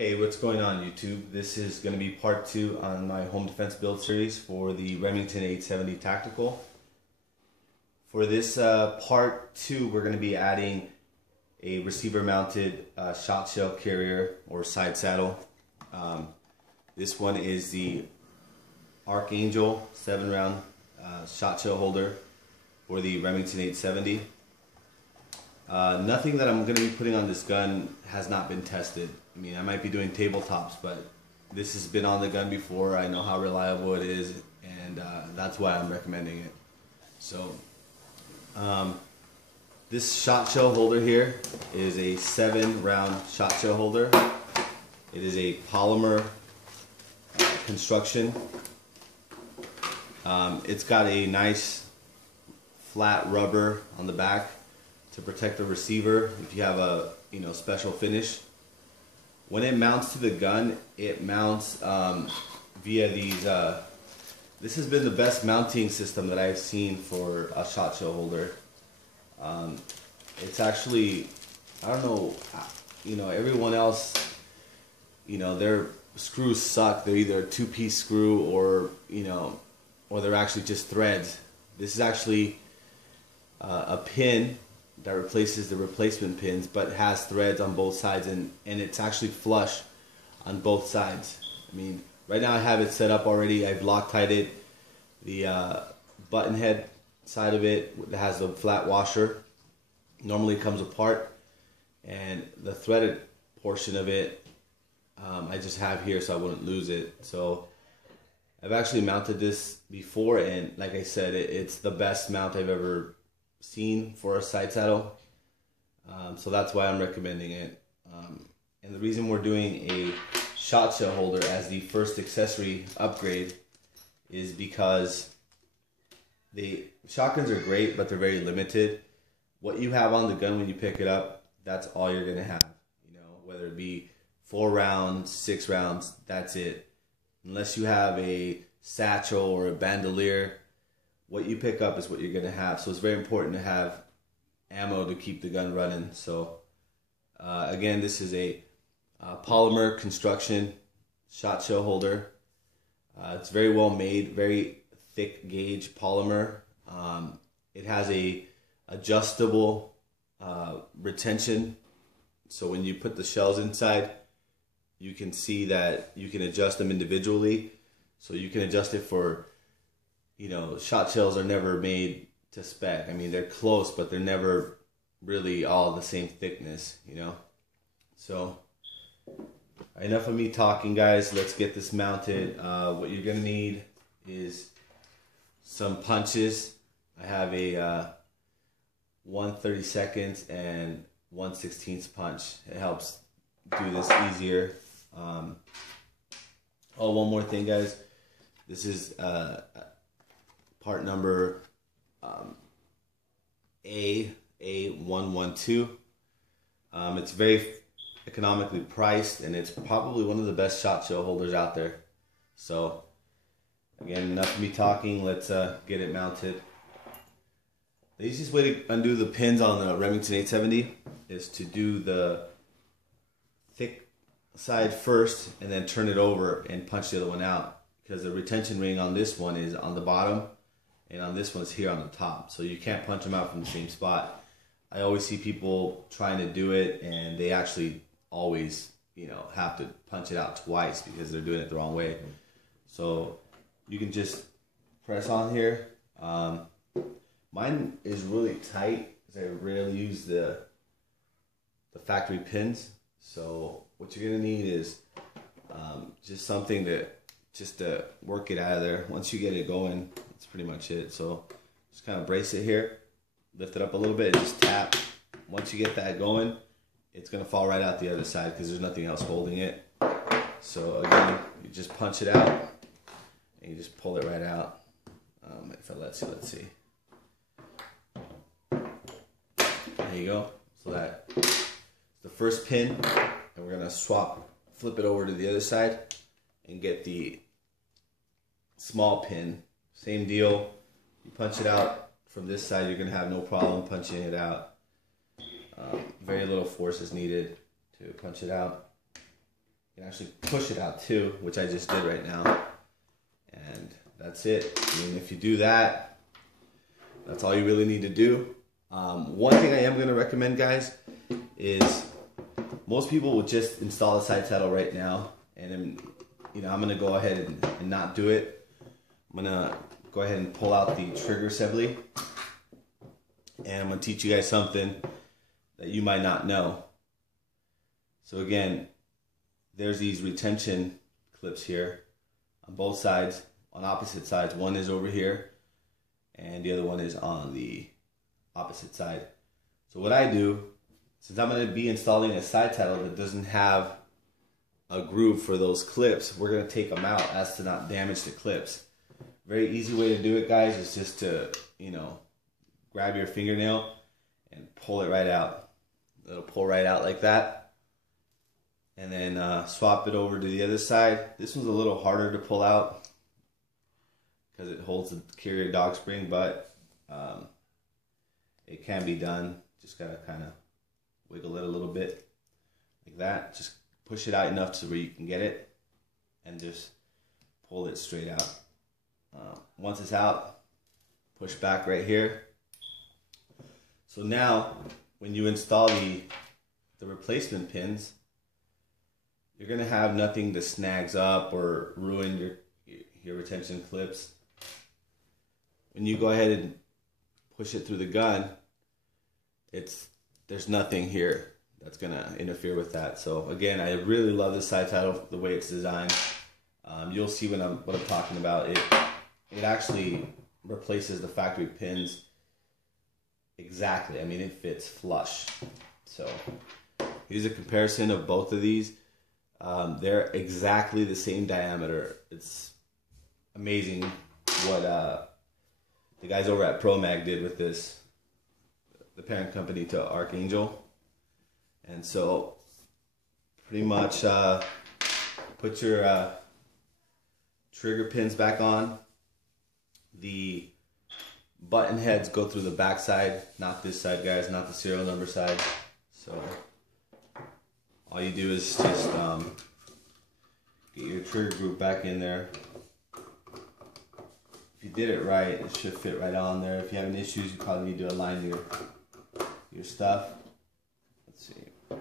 Hey, what's going on YouTube? This is going to be part 2 on my home defense build series for the Remington 870 Tactical. For this part 2, we're going to be adding a receiver mounted Shotshell carrier or side saddle. This one is the Archangel 7-round Shotshell holder for the Remington 870. Nothing that I'm going to be putting on this gun has not been tested. I mean, I might be doing tabletops, but this has been on the gun before. I know how reliable it is, and that's why I'm recommending it. So, this Shotshell holder here is a 7-round Shotshell holder. It is a polymer construction. It's got a nice flat rubber on the back to protect the receiver if you have a special finish. When it mounts to the gun, it mounts via these. This has been the best mounting system that I've seen for a Shotshell holder. It's actually, I don't know, everyone else, their screws suck. They're either a 2-piece screw or they're actually just threads. This is actually a pin that replaces the replacement pins, but has threads on both sides, and it's actually flush on both sides. I mean, right now I have it set up already. I've Loctite it. The button head side of it that has the flat washer normally comes apart, and the threaded portion of it I just have here so I wouldn't lose it. So I've actually mounted this before, and like I said, it's the best mount I've ever seen for a side saddle, so that's why I'm recommending it. And the reason we're doing a Shotshell holder as the first accessory upgrade is because the shotguns are great, but they're very limited. What you have on the gun when you pick it up, that's all you're gonna have. Whether it be 4 rounds, 6 rounds, that's it. Unless you have a satchel or a bandolier, what you pick up is what you're going to have. So it's very important to have ammo to keep the gun running. So again, this is a polymer construction Shotshell holder. It's very well made, very thick gauge polymer. It has a adjustable retention. So when you put the shells inside, you can see that you can adjust them individually. So you can adjust it for, Shotshells are never made to spec. I mean, they're close, but they're never really all the same thickness, So, enough of me talking, guys. Let's get this mounted. What you're going to need is some punches. I have a 1/32 and 1/16 punch. It helps do this easier. Oh, one more thing, guys. This is part number A112. It's very economically priced, and it's probably one of the best Shotshell holders out there. So, again, enough of me talking. Let's get it mounted. The easiest way to undo the pins on the Remington 870 is to do the thick side first and then turn it over and punch the other one out, because the retention ring on this one is on the bottom and on this one is here on the top, so you can't punch them out from the same spot. I always see people trying to do it, and they actually always have to punch it out twice because they're doing it the wrong way. So you can just press on here. Mine is really tight because I rarely use the factory pins. So what you're gonna need is just something to work it out of there. Once you get it going, that's pretty much it. So just kind of brace it here, lift it up a little bit, and just tap. Once you get that going, it's gonna fall right out the other side because there's nothing else holding it. So again, you just punch it out and you just pull it right out. If I let's see. There you go. So that's the first pin, and we're gonna flip it over to the other side and get the small pin. Same deal. You punch it out from this side, you're gonna have no problem punching it out. Very little force is needed to punch it out. You can actually push it out too, which I just did right now. And that's it. I mean, if you do that, that's all you really need to do. One thing I am going to recommend, guys, is most people will just install a side saddle right now. And then, you know, I'm going to go ahead and not do it. I'm going to go ahead and pull out the trigger assembly. And I'm going to teach you guys something that you might not know. So again, there's these retention clips here on both sides, on opposite sides. One is over here and the other one is on the opposite side. So what I do, since I'm going to be installing a side saddle that doesn't have a groove for those clips, we're going to take them out as to not damage the clips. Very easy way to do it, guys, is just to, you know, grab your fingernail and pull it right out. It'll pull right out like that. And then swap it over to the other side. This one's a little harder to pull out because it holds the carrier dog spring, but it can be done. Just gotta kind of wiggle it a little bit like that. Just push it out enough to where you can get it and just pull it straight out. Once it's out, push back right here. So now when you install the replacement pins, you're gonna have nothing to snags up or ruin your retention clips. When you go ahead and push it through the gun, there's nothing here that's gonna interfere with that. So again, I really love this side saddle, the way it's designed. You'll see what I'm talking about. It actually replaces the factory pins exactly. I mean, it fits flush. So here's a comparison of both of these. They're exactly the same diameter. It's amazing what the guys over at ProMag did with this, the parent company to Archangel. And so pretty much put your trigger pins back on. The button heads go through the back side, not this side, guys, not the serial number side. So all you do is just get your trigger group back in there. If you did it right, it should fit right on there. If you have any issues, you probably need to align your stuff. Let's see. Of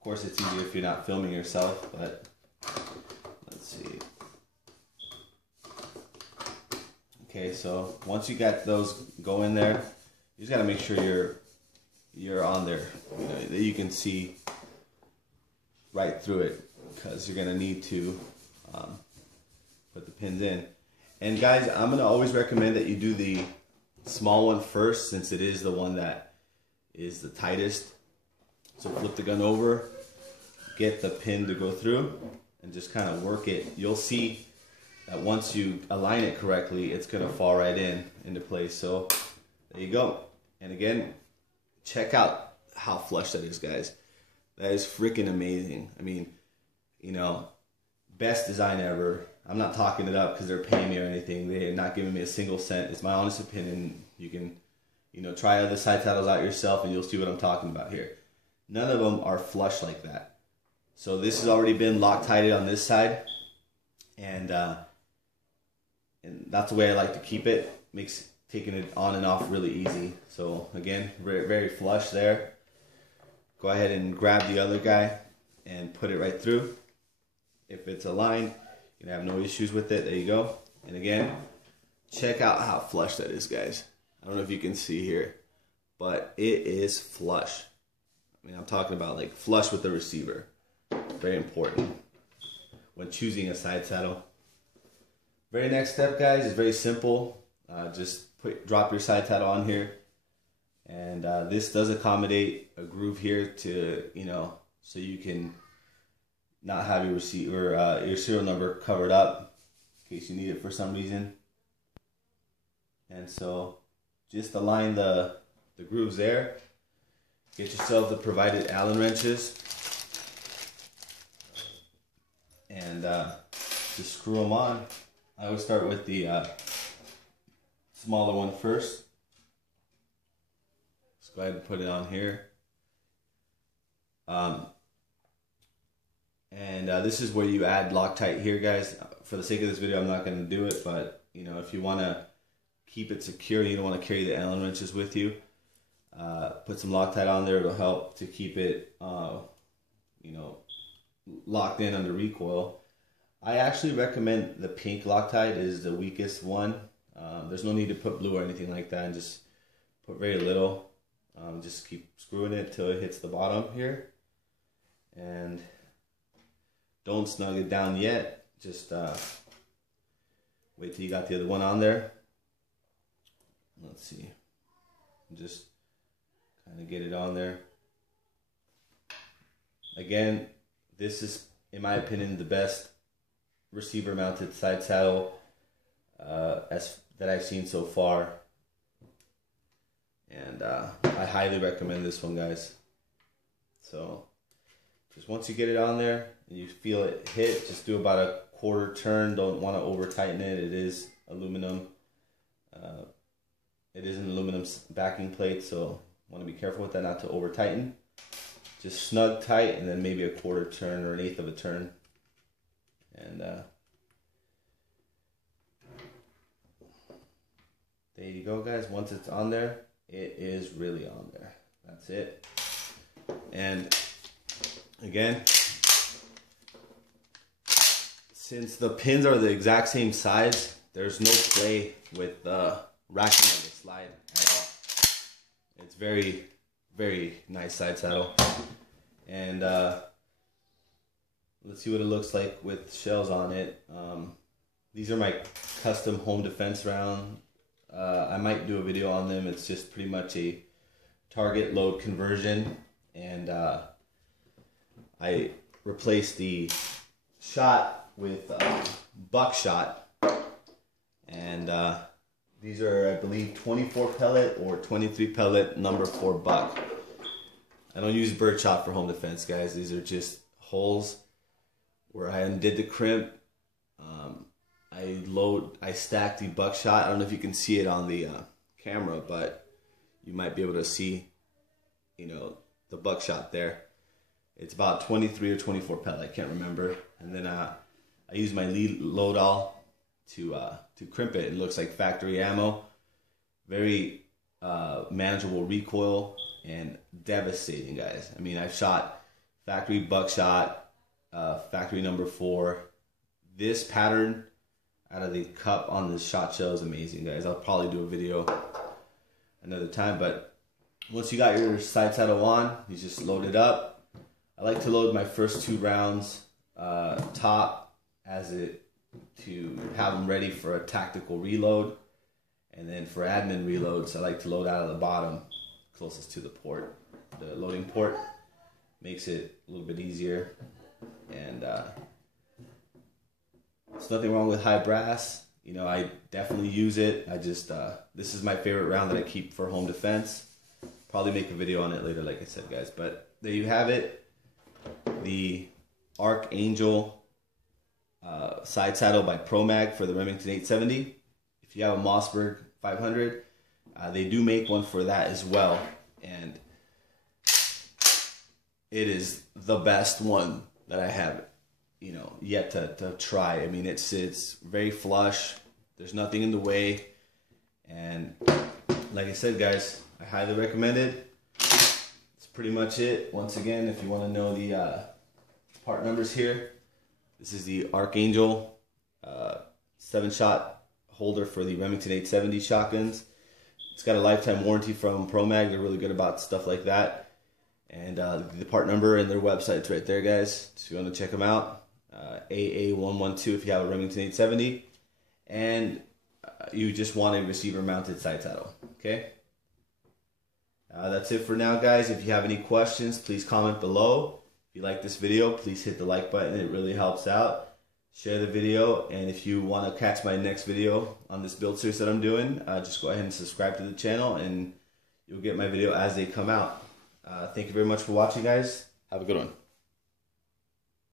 course, it's easier if you're not filming yourself, but let's see. Okay, so once you got those going there, you just gotta make sure you're on there, you know, that you can see right through it, because you're gonna need to put the pins in. And guys, I'm gonna always recommend that you do the small one first, since it is the one that is the tightest. So flip the gun over, get the pin to go through, and just kind of work it. You'll see that once you align it correctly, it's gonna fall right into place. So there you go. And again, check out how flush that is, guys. That is freaking amazing. I mean, you know, best design ever. I'm not talking it up because they're paying me or anything. They're not giving me a single cent. It's my honest opinion. You can, you know, try other side saddles out yourself and you'll see what I'm talking about here. None of them are flush like that. So this has already been Loctited on this side. And that's the way I like to keep it. Makes taking it on and off really easy. So again, very, very flush there. Go ahead and grab the other guy and put it right through. If it's aligned, you have no issues with it. There you go. And again, check out how flush that is, guys. I don't know if you can see here, but it is flush. I mean, I'm talking about like flush with the receiver. Very important when choosing a side saddle. Very next step, guys, is very simple. Just drop your side saddle on here. And this does accommodate a groove here to, you know, so you can not have your your serial number covered up in case you need it for some reason. And so just align the grooves there. Get yourself the provided Allen wrenches and just screw them on. I always start with the smaller one first. Let's go ahead and put it on here. And this is where you add Loctite here, guys. For the sake of this video, I'm not going to do it, but you know, if you want to keep it secure, you don't want to carry the Allen wrenches with you, put some Loctite on there. It'll help to keep it, you know, locked in under recoil. I actually recommend the pink Loctite is the weakest one. There's no need to put blue or anything like that, and just put very little. Just keep screwing it till it hits the bottom here, and don't snug it down yet. Just wait till you got the other one on there. Let's see. Just kind of get it on there. Again, this is, in my opinion, the best receiver mounted side saddle that I've seen so far. And I highly recommend this one, guys. So just once you get it on there and you feel it hit, just do about a quarter turn. Don't want to over tighten it. It is aluminum. It is an aluminum backing plate, so want to be careful with that, not to over tighten. Just snug tight, and then maybe a quarter turn or an eighth of a turn. And there you go, guys. Once it's on there, it is really on there. That's it. And again, since the pins are the exact same size, there's no play with racking of the slide at all. It's very, very nice side saddle. And let's see what it looks like with shells on it. These are my custom home defense round. I might do a video on them. It's just pretty much a target load conversion, and I replaced the shot with buckshot, and these are, I believe, 24 pellet or 23 pellet number 4 buck. I don't use birdshot for home defense, guys. These are just holes where I undid the crimp. I stacked the buckshot. I don't know if you can see it on the camera, but you might be able to see, you know, the buckshot there. It's about 23 or 24 pellet, I can't remember. And then I use my lead load all to crimp it. It looks like factory ammo. Very manageable recoil and devastating, guys. I mean, I've shot factory buckshot, factory number 4. This pattern out of the cup on the Shotshell is amazing, guys. I'll probably do a video another time, but once you got your side saddle on, you just load it up. I like to load my first 2 rounds top to have them ready for a tactical reload, and then for admin reloads, I like to load out of the bottom closest to the port. The loading port makes it a little bit easier, and there's nothing wrong with high brass. You know, I definitely use it. I just this is my favorite round that I keep for home defense. Probably make a video on it later, like I said, guys. But there you have it, the Archangel side saddle by ProMag for the Remington 870. If you have a Mossberg 500, they do make one for that as well, and it is the best one that I have, you know, yet to try. I mean, it's very flush. There's nothing in the way, and like I said, guys, I highly recommend it. That's pretty much it. Once again, if you want to know the part numbers here, this is the Archangel 7-shot holder for the Remington 870 shotguns. It's got a lifetime warranty from ProMag. They're really good about stuff like that. And the part number and their website's right there, guys, if you want to check them out. AA112 if you have a Remington 870. And you just want a receiver mounted side saddle. Okay? That's it for now, guys. If you have any questions, please comment below. If you like this video, please hit the like button. It really helps out. Share the video, and if you want to catch my next video on this build series that I'm doing, just go ahead and subscribe to the channel, and you'll get my video as they come out. Thank you very much for watching, guys. Have a good one.